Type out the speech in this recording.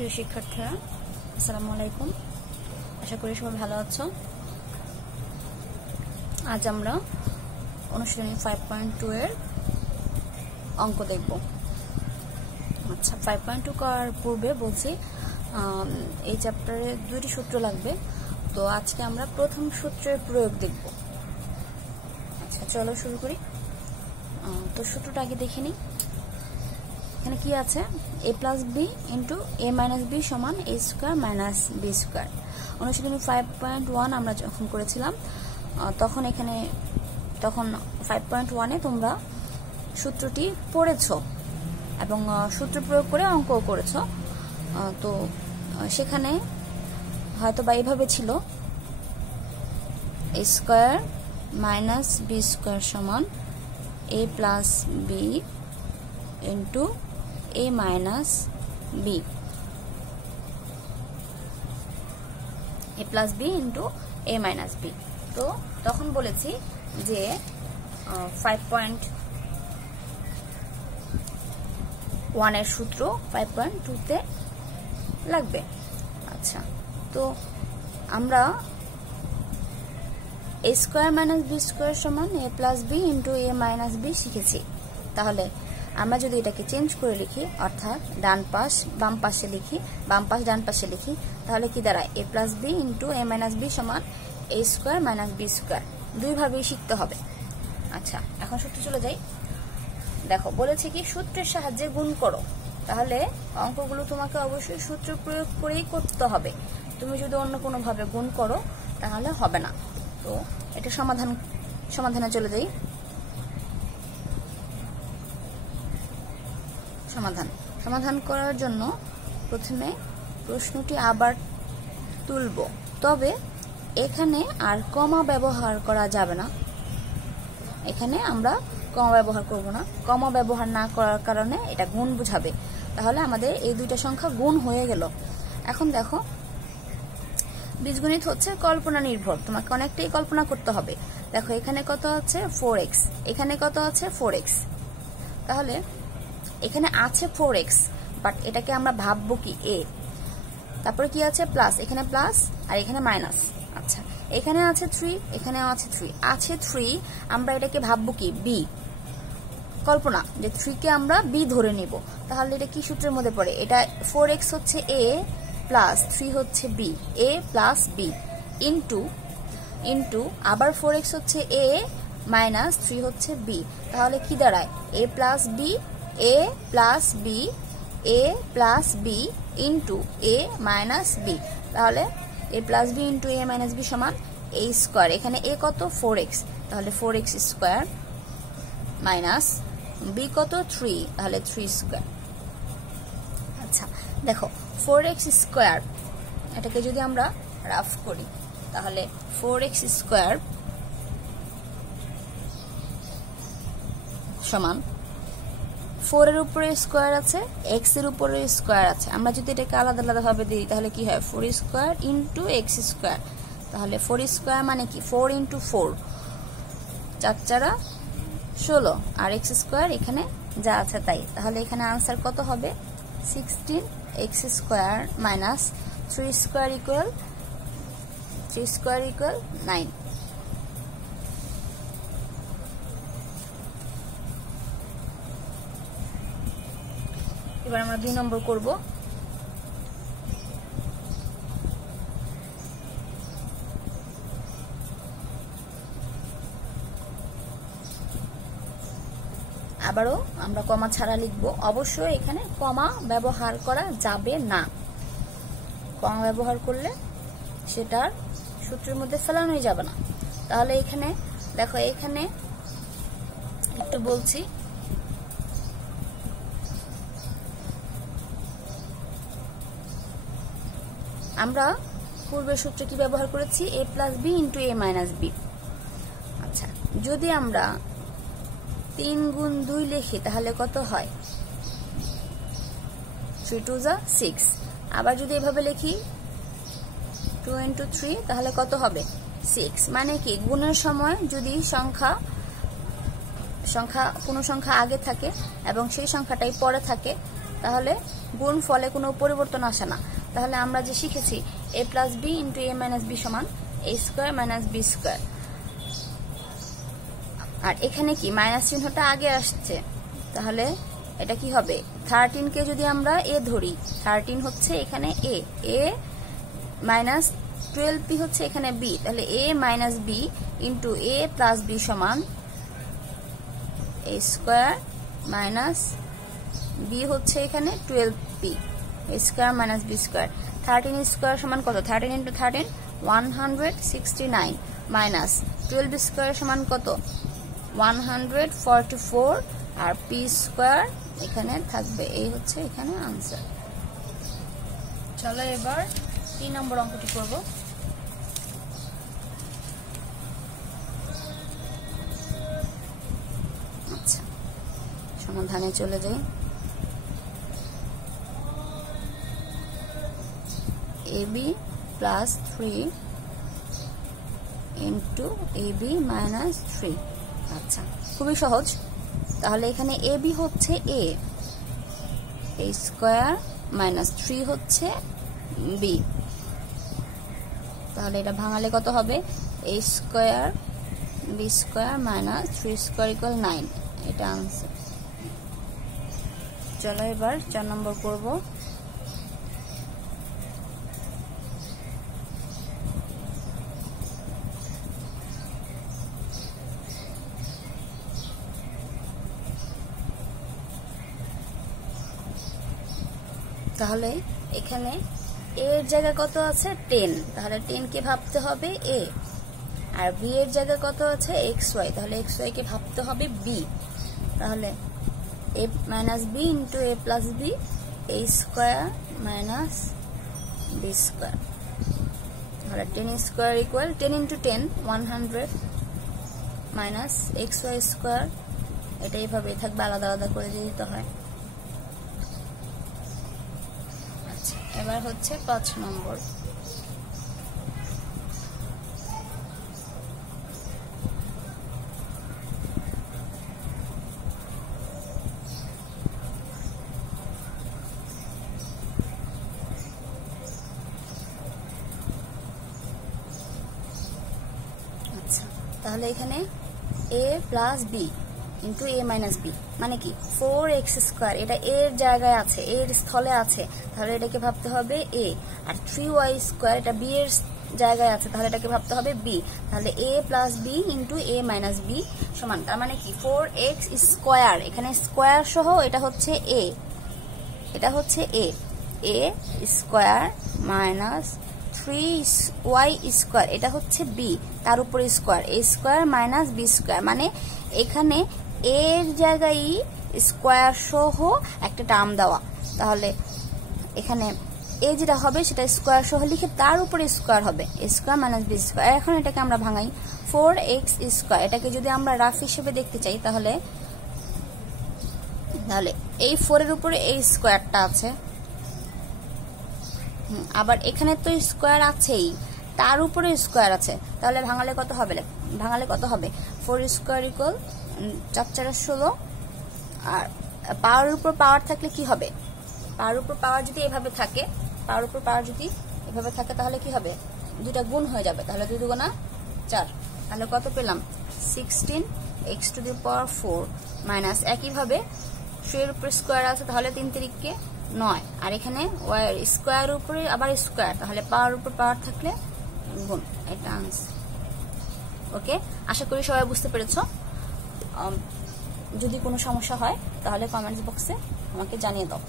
প্রিয় শিক্ষার্থীরা, আসসালামু আলাইকুম। আশা করি সবাই ভালো আছো। আজ আমরা অনুশীলনী 5.2 এর অঙ্ক দেখব। আচ্ছা, 5.2 করার পূর্বে বলছি এই চ্যাপ্টারে দুটি সূত্র লাগবে। তো আজকে আমরা প্রথম সূত্রের প্রয়োগ দেখব। আচ্ছা, চলো শুরু করি। তো সূত্রটা আগে দেখে নিই। এখানে কি আছে? a plus B into a minus B সমান a square minus B square. অনুশীলনী 5.1 আমরা যখন করেছিলাম তখন 5.1-এ তোমরা সূত্রটি পড়েছো এবং সূত্র প্রয়োগ করে অঙ্কও করেছো। তো সেখানে হয়তো বা এইভাবে ছিল a square minus B square সমান a plus B into a minus b, a plus B into a minus b. তো তখন বলেছি যে 5.1 এর সূত্র 5.2-তে লাগবে। আচ্ছা, তো আমরা a square minus B square সমান a plus B into a minus b শিখেছি। তাহলে আমরা যদি এটাকে চেঞ্জ করে লিখি, অর্থাৎ ডান পাশ বাম পাশে লিখি, বাম পাশ ডান পাশে লিখি, তাহলে কি দাঁড়ায়? a plus B into a minus B সমান a square minus B square. দুইভাবেই শিখতে হবে। আচ্ছা, এখন সূত্র চলে যাই। দেখো, বলেছে কি সূত্রের সাহায্যে গুণ করো। তাহলে অঙ্কগুলো তোমাকে অবশ্যই সূত্র প্রয়োগ করেই করতে হবে। তুমি যদি অন্য কোনো ভাবে গুণ করো তাহলে হবে না। তো এটা সমাধানে চলে যাই। সমাধান করার জন্য প্রথমে প্রশ্নটি আবার তুলব, তবে এখানে আর কমা ব্যবহার করা যাবে না। এখানে আমরা কমা ব্যবহার করব না। কমা ব্যবহার না করার কারণে এটা গুণ বুঝাবে। তাহলে আমাদের এই দুইটা সংখ্যা গুণ হয়ে গেল। এখন দেখো, বীজগণিত হচ্ছে কল্পনা নির্ভর। তোমাকে অনেকটাই কল্পনা করতে হবে। দেখো, এখানে কত আছে? 4x, এখানে কত আছে? 4x। তাহলে এখানে আছে 4x, বাট এটাকে আমরা ভাববো কি a। তারপরে কি আছে? প্লাস, এখানে প্লাস আর এখানে মাইনাস। আচ্ছা, এখানে আছে 3, এখানেও আছে 3, আছে 3, আমরা এটাকে ভাববো কি b। কল্পনা যে 3 কে আমরা b ধরে নিব। তাহলে এটা কি সূত্রের মধ্যে পড়ে? এটা 4x হচ্ছে a প্লাস 3 হচ্ছে b, a plus b into আবার 4x হচ্ছে a মাইনাস 3 হচ্ছে b। তাহলে কি দাঁড়ায়? a plus b, a plus b, a plus b into a minus b। তাহলে a plus b into a minus b সমান a square. এখানে a কত? 4x, তাহলে 4x স্কোয়ার মাইনাস b কত? 3, তাহলে 3 স্কোয়ার। আচ্ছা, দেখো 4x স্কোয়ার, এটাকে যদি আমরা রাফ করি তাহলে 4x স্কোয়ার সমান 4 এর উপরে স্কোয়ার আছে, x এর উপরে স্কোয়ার আছে। আমরা যদি এটাকে আলাদা আলাদা ভাবে দিই তাহলে কি হয়? 4 স্কোয়ার ইন্টু x স্কোয়ার। তাহলে 4 স্কোয়ার মানে কি? 4 ইন্টু 4, 4 4 16, আর x স্কোয়ার এখানে যা আছে তাই। তাহলে এখানে আনসার কত হবে? 16x square minus 3 square equal 9। এবার আমরা 2 নম্বর করব। আবারও আমরা কমা ছাড়া লিখব। অবশ্যই এখানে কমা ব্যবহার করা যাবে না। কমা ব্যবহার করলে সেটার সূত্রের মধ্যে ফেলানোই যাবে না। তাহলে এখানে দেখো, এখানে একটু বলছি, আমরা পূর্বের সূত্রে কি ব্যবহার করেছি? a plus B into a minus b. আচ্ছা, যদি আমরা 3 গুণ 2 লিখি তাহলে কত হয়? 3 2 যা 6। আবার যদি এভাবে লিখি 2 ইন্টু 3 তাহলে কত হবে? 6। মানে কি, গুণের সময় যদি কোনো সংখ্যা আগে থাকে এবং সেই সংখ্যাটাই পরে থাকে তাহলে গুণ ফলে কোনো পরিবর্তন আসে না। তাহলে আমরা যে শিখেছি a plus B into a minus B সমান a square minus B square. আর এখানে কি মাইনাস চিহ্নটা আগে আসছে, তাহলে এটা কি হবে 13 কে যদি আমরা a ধরি, 13 হচ্ছে এখানে a মাইনাস 12p হচ্ছে এখানে b, তাহলে a minus b into a plus b সমান a স্কোয়ার মাইনাস b হচ্ছে এখানে 12p a square minus b square. 13 square সমান কত, 13 ইন্টু 13 169 মাইনাস 12 স্কোয়ার সমান কত 144 আর p স্কোয়ার এখানে থাকবে। এই হচ্ছে এখানে আনসার। চলো এবার 3 নম্বর অঙ্কটি করব। আচ্ছা, সমাধানে চলে যাই। ab plus 3 into ab minus 3। আচ্ছা, খুবই সহজ। তাহলে এখানে ab হচ্ছে a স্কোয়ার মাইনাস 3 হচ্ছে b, তাহলে এটা ভাঙালে কত হবে a square b square minus 3 square equal 9। এটা আনসার। চলো এবার 4 নম্বর করব। তাহলে এখানে a এর জায়গায় কত আছে 10, তাহলে 10 কে ভাবতে হবে a, আর b এর জায়গায় কত আছে xy, তাহলে xy কে ভাবতে হবে b। তাহলে a minus b into a plus b a square minus b square. তাহলে 10 square equal 10 into 10 100 minus xy square. এটা এইভাবে থাকবে, আলাদা আলাদা করে দিতে হয়। এবার হচ্ছে 5 নম্বর। আচ্ছা, তাহলে এখানে a plus b into a minus b মানে কি 4x স্কোয়ার, এটা a এর জায়গায় আছে, a এর স্থলে আছে, তাহলে এটাকে ভাবতে হবে a। আর 3y স্কোয়ার এটা b এর জায়গায় আছে, তাহলে এটাকে ভাবতে হবে b। তাহলে a plus b into a minus b সমান, তার মানে কি 4x স্কোয়ার, এখানে স্কোয়ার সহ এটা হচ্ছে a, এটা হচ্ছে a square minus 3y square, এটা হচ্ছে b, তার উপরে square a square minus b square. মানে এখানে a এর জায়গায় স্কোয়ার সহ একটা টার্ম দেওয়া, তাহলে এখানে a যেটা হবে সেটা স্কোয়ার সহ লিখে তার উপরে স্কোয়ার হবে a square minus b square. এখন এটাকে আমরা ভাঙাই 4x স্কোয়ার, এটাকে যদি আমরা রাফ হিসেবে দেখতে চাই তাহলে এই 4 এর উপরে এই স্কোয়ারটা আছে, আবার এখানে তো স্কোয়ার আছেই, তার উপরে স্কোয়ার আছে, তাহলে ভাঙালে কত হবে 4 স্কোয়ার ইকুয়াল 4 4 16। আর পাওয়ারের উপর পাওয়ার থাকলে কি হবে, পাওয়ার উপর পাওয়ার যদি এভাবে থাকে, পাওয়ার উপর পাওয়ার যদি এভাবে থাকে তাহলে কি হবে, দুইটা গুণ হয়ে যাবে, তাহলে 2 2 4, তাহলে কত পেলাম 16x to the power 4 minus একইভাবে 3 এর উপর স্কোয়ার আছে, তাহলে 3 3 9, আর এখানে y এর স্কোয়ার উপরে আবার স্কোয়ার, তাহলে পাওয়ার উপর পাওয়ার থাকলে গুণ। এটা আনসার। ওকে, আশা করি সবাই বুঝতে পেরেছো। যদি কোনো সমস্যা হয় তাহলে কমেন্টস বক্সে আমাকে জানিয়ে দাও।